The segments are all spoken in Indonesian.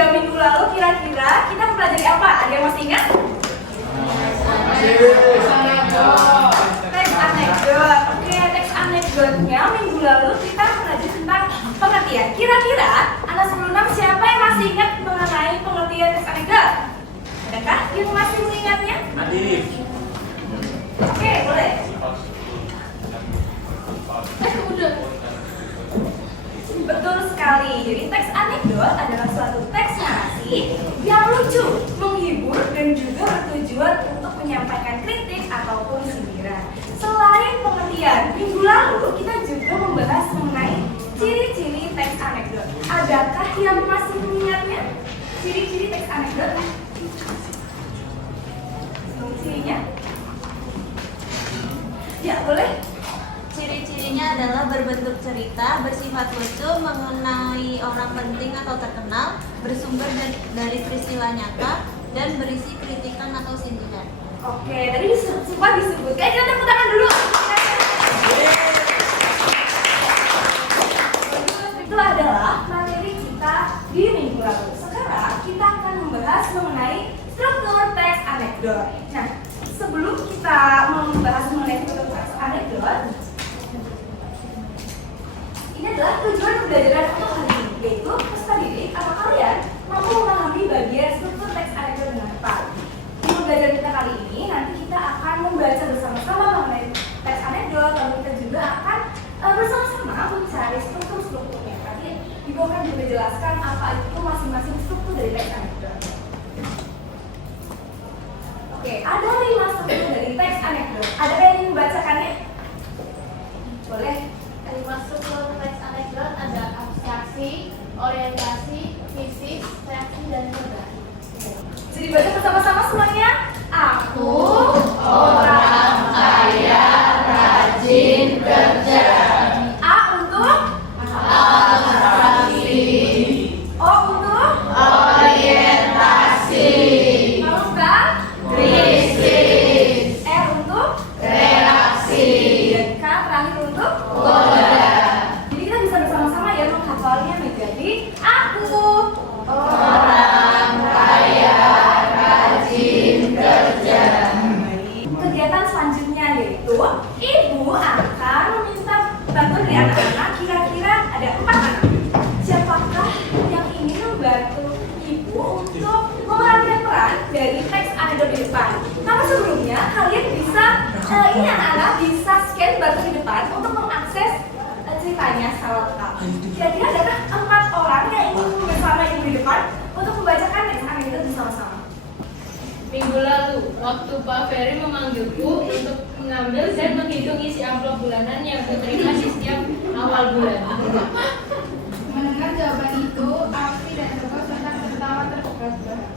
3 minggu lalu kira-kira kita mempelajari apa? Ada yang masih ingat? Teks anekdot. Oke, teks anekdotnya minggu lalu kita belajar tentang pengertian. Kira-kira anak 96 siapa yang masih ingat mengenai pengertian teks anekdot? Adakah yang masih mengingatnya? Nadif. Oke, boleh. Udah. Betul sekali. Jadi teks anekdot adalah suatu teks narasi yang lucu, menghibur, dan juga bertujuan untuk menyampaikan kritik ataupun sindiran. Selain pengertian, minggu lalu kita juga membahas mengenai ciri-ciri teks anekdot. Adakah yang masih mengingatnya? Ciri-ciri teks anekdot? Cirinya? Ya, boleh. Ciri-cirinya adalah berbentuk cerita, bersifat lucu, mengenai orang penting atau terkenal, bersumber dari peristiwa nyata, dan berisi kritikan atau sindiran. Oke, tadi sempat disebutkan. Kita tepuk tangan dulu. Itu adalah materi kita di minggu lalu. Sekarang kita akan membahas mengenai struktur teks anekdot. Nah, sebelum kita membahas mengenai struktur teks anekdot, ini adalah tujuan pembelajaran untuk hari ini, yaitu peserta didik atau kalian mampu memahami bagian struktur teks anekdot dengan tepat. Di pembelajaran kita kali ini, nanti kita akan membaca bersama-sama mengenai teks anekdot, lalu kita juga akan bersama-sama mencari struktur-strukturnya. Nanti Ibu akan juga jelaskan apa itu masing-masing struktur dari teks anekdot. Oke, ada 5 struktur dari teks anekdot. Ada yang ingin membacakannya? Boleh. 5 struktur teks anekdot ada abstraksi, orientasi, fisik, reaksi, dan cerdas. Jadi baca bersama-sama semuanya. Aku orang kaya, rajin kerja. A untuk Abstraksi, O untuk orientasi, lalu K krisis, R untuk reaksi, dan K terakhir untuk koda. Jadi kita bisa bersama-sama ya menghafalnya menjadi aku Orang kaya, rajin kerja. Kegiatan selanjutnya yaitu ibu akan meminta bantuan dari anak-anak. Kira-kira ada 4 anak. Siapakah yang ingin membantu ibu untuk memerankan peran dari teks anekdot di depan? Karena sebelumnya kalian bisa ini anak-anak bisa scan batu di depan untuk mengakses ceritanya secara lengkap. Kira-kira adakah 4 orang yang ingin bersama ibu di depan untuk membacakan teks anekdot bersama-sama? Minggu lalu, waktu Pak Ferry memanggilku untuk mengambil dan menghitung isi amplop bulanan yang kuterima di setiap awal bulan. Mendengar jawaban itu, Afi dan Joko sontak tertawa terbahak-bahak.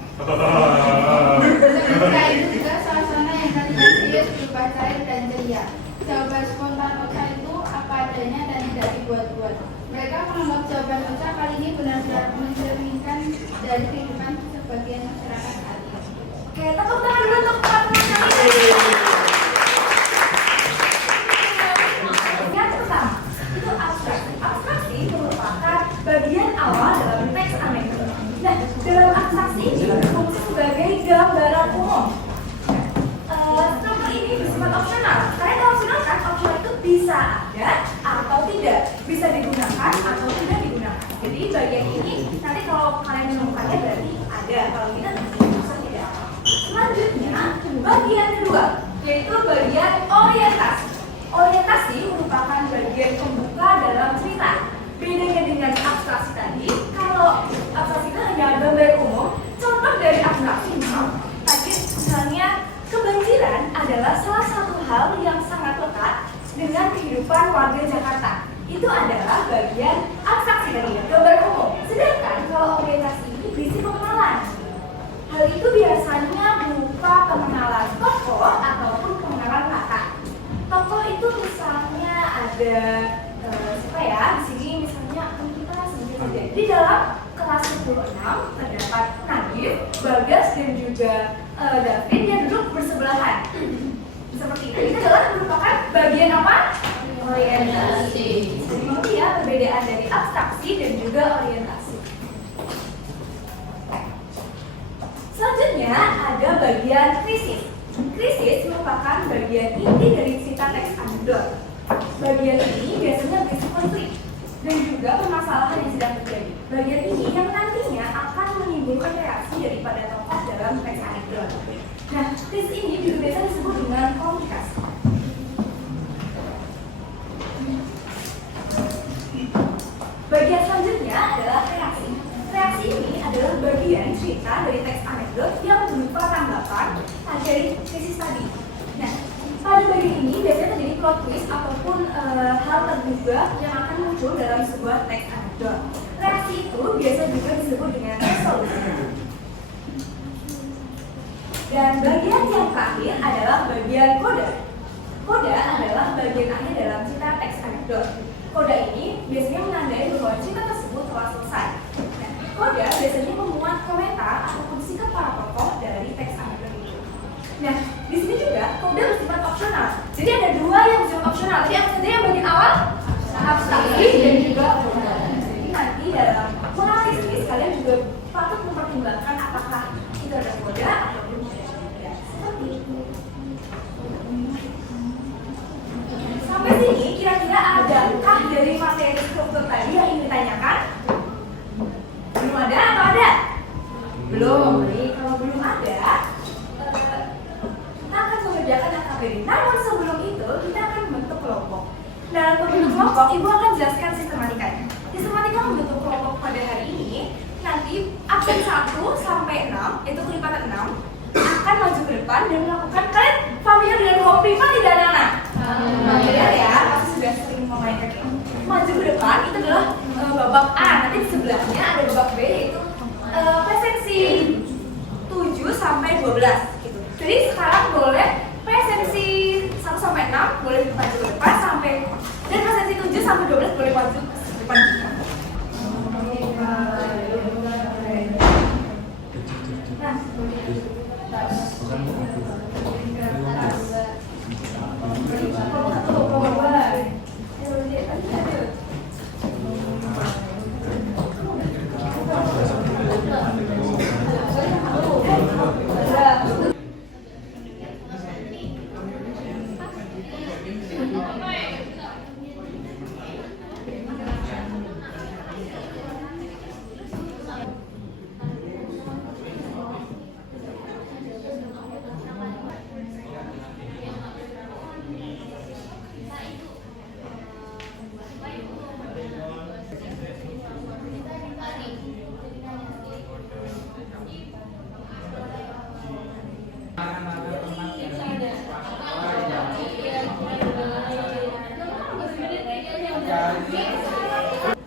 Ketika itu juga suasana yang tadinya serius berubah cair dan ceria. Jawaban spontan Ocha itu apa adanya dan tidak dibuat-buat. Mereka menganggap jawaban Ocha kali ini benar-benar mencerminkan dari kehidupan sebagian masyarakat saat ini. Oke, tepuk tangan dulu untuk teman-teman kami. Yang pertama, itu abstraksi. Abstraksi merupakan bagian awal dalam teks anekdot. Nah, dalam abstraksi ini berfungsi sebagai gambaran umum. Struktur ini bersifat opsional. Karena opsional kan, opsional itu bisa ada atau tidak, bisa digunakan atau tidak digunakan. Jadi bagian ini nanti kalau kalian menemukannya berarti ada, kalau tidak bisa tidak. Selanjutnya, bagian kedua, yaitu bagian orientasi. Orientasi merupakan bagian pembuka dalam cerita. Bedanya dengan abstraksi tadi, kalau abstraksi itu hanya gambar umum, contoh dari abstraksi tadi misalnya kebanjiran adalah salah satu hal yang sangat lekat dengan kehidupan warga Jakarta. Itu adalah bagian abstraksi tadi, gambar umum. Sedangkan kalau orientasi ini berisi pengenalan. Hal itu biasanya berupa pengenalan tokoh ataupun pengenalan kata. Tokoh itu misalnya ada siapa ya? Di sini misalnya kita sebut saja. Di dalam kelas 16 terdapat Nadif, Bagas dan juga David yang duduk bersebelahan. Seperti itu. Itu adalah merupakan bagian apa? Orientasi. Jadi mengerti ya perbedaan dari abstraksi dan juga orientasi. selanjutnya ada bagian krisis. Krisis merupakan bagian inti dari cerita teks anekdot. Bagian ini biasanya berisi konflik dan juga permasalahan yang sedang terjadi. Bagian ini yang nantinya akan menimbulkan reaksi daripada tokoh dalam teks anekdot. Nah, krisis ini juga biasa disebut dengan komplikasi. Bagian selanjutnya adalah reaksi. Reaksi ini adalah bagian cerita dari teks anekdot yang berupa tanggapan dari krisis tadi. Nah, pada bagian ini biasanya terjadi plot twist ataupun hal terduga yang akan muncul dalam sebuah teks anekdot. Reaksi itu biasa juga disebut dengan resolusi. Dan bagian yang terakhir adalah bagian koda. Koda adalah bagian akhir dalam cerita teks anekdot. Koda ini biasanya menandai bahwa cerita tersebut telah selesai. Nah, koda biasanya memuat komentar ataupun sikap para tokoh dari teks anekdot itu. Nah, di sini juga koda bersifat opsional. Jadi ada dua yang bersifat opsional. Jadi apa saja yang bagian awal? Abstraksi dan juga koda. Jadi nanti dalam menganalisis kalian juga patut mempertimbangkan apakah itu ada koda ataupun tidak. Seperti itu. Sampai sini kira-kira adakah dari materi struktur tadi yang ingin ditanyakan? Belum ada atau ada? Belum. Nih, kalau belum ada, kita akan mengerjakan AKBD. Namun sebelum itu kita akan membentuk kelompok. Dalam membentuk kelompok, Ibu akan jelaskan sistematikanya. Sistematika membentuk kelompok pada hari ini nanti absen 1 sampai 6 itu kelipatan 6 akan maju ke depan dan melakukan, kalian familiar dengan home primal tidak anak-anak? Familiar ya, pasti sudah sering memainkan ini. Maju ke depan itu adalah babak A, nanti di sebelahnya ada babak B yaitu presensi 7 sampai 12 gitu. Jadi sekarang boleh presensi 1 sampai 6 boleh maju ke depan sampai, dan presensi 7 sampai 12 boleh maju ke depan juga.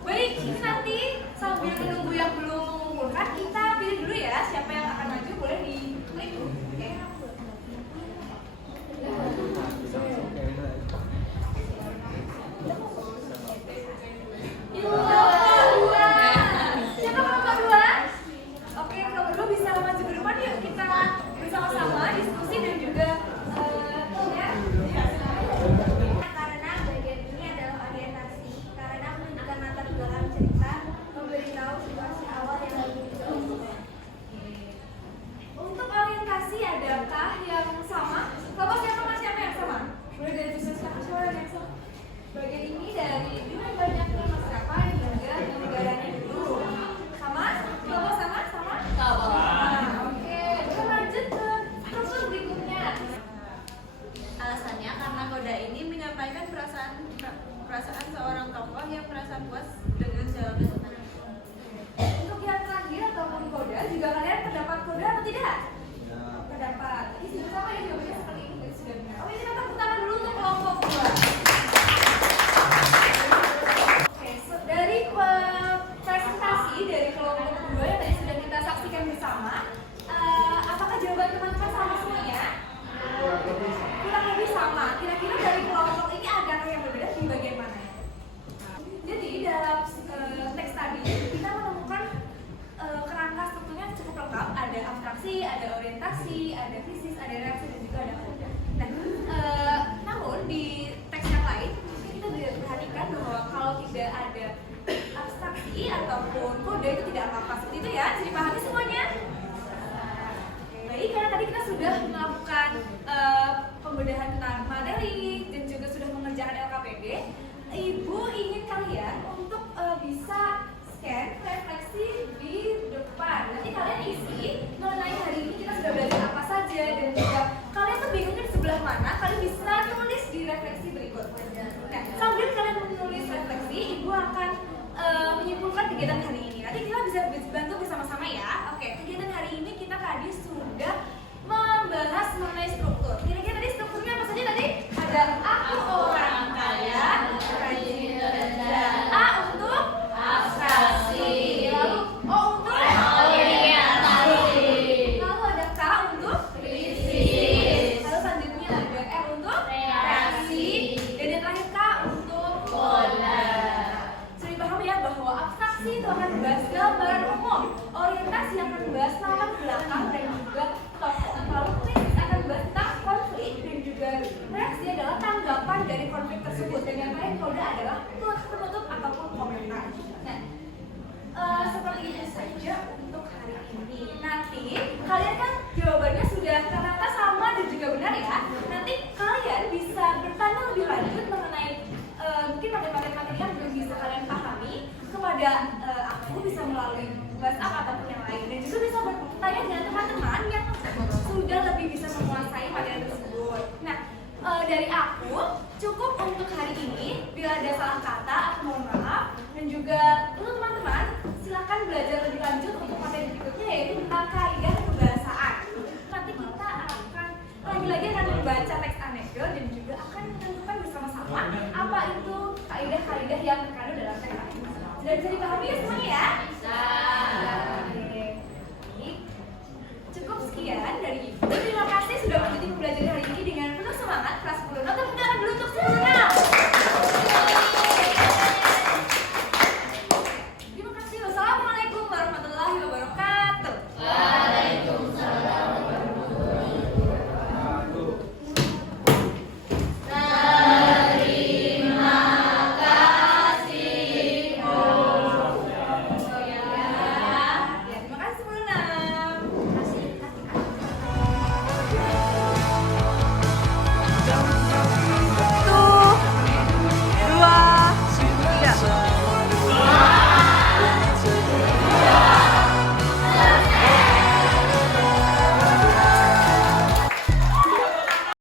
Baik, nanti sambil menunggu yang belum mengumpulkan, kita pilih dulu ya siapa yang akan maju, boleh di klik. Siapa nomor 2? Oke, nomor 2 bisa maju ke depan, yuk kita bersama-sama diskusi dan juga Karena bagian ini adalah orientasi, karena menunjukkan latar belakang cerita, memberitahu situasi awal yang lagi dijalani. untuk orientasi adakah yang sama? Kelompok siapa yang sama? Mulai dari bisnis suara yang sama. Bagian ini dari jumlah banyaknya maskapai dan juga negaranya dulu. Sama? Kelompok sama? Oke, kita lanjut ke struktur berikutnya. Alasannya karena koda ini menyampaikan perasaan seorang tokoh yang merasa puas dengan jawaban tersebut. Untuk yang terakhir ataupun koda, juga kalian terdapat koda atau tidak? Terdapat. Jadi sudah sama ya jawabannya seperti ini, jadi sudah benar. Oke, kita tepuk tangan dulu untuk kelompok 2. Oke, dari presentasi dari kelompok 2 yang tadi sudah kita saksikan bersama, apakah jawaban teman-teman sama semuanya? Kurang lebih sama. Kira-kira dari kelompok ini adakah yang berbeda di bagian mana? Jadi dalam teks kalian bisa tulis di refleksi berikut. Nah, sambil kalian menulis refleksi, Ibu akan menyimpulkan kegiatan hari ini. Nanti kita bisa bantu bersama-sama ya. Oke, kegiatan hari ini kita tadi sudah membahas mengenai struktur. Kira-kira tadi strukturnya apa saja tadi? Ada aku orang kaya, rajin kerja. A untuk abstraksi. Lalu O untuk orientasi. Lalu ada K untuk krisis. Lalu selanjutnya ada R untuk reaksi. Dan yang terakhir K untuk pola. Sudah dipahami ya bahwa abstraksi itu akan membahas gambaran umum, orientasi akan membahas latar belakang dan juga tokoh. Lalu krisis akan membahas tentang konflik dan juga reaksi adalah tanggapan dari konflik tersebut. Dan yang terakhir koda adalah penutup ataupun komentar. Nah, seperti itu saja untuk hari ini. Nanti kalian kan jawabannya sudah ternyata sama dan juga benar ya. Nanti kalian bisa bertanya lebih lanjut mengenai mungkin materi-materi yang belum bisa kalian pahami kepada aku, bisa melalui WhatsApp ataupun yang lain, dan juga bisa bertanya dengan teman-teman yang sudah lebih bisa menguasai materi tersebut. Nah, dari aku cukup untuk hari ini. Bila ada salah kata, aku mohon maaf. Dan juga untuk teman-teman, silakan belajar lebih lanjut untuk materi berikutnya, yaitu tentang kaidah kebahasaan. Nanti kita akan lagi-lagi akan membaca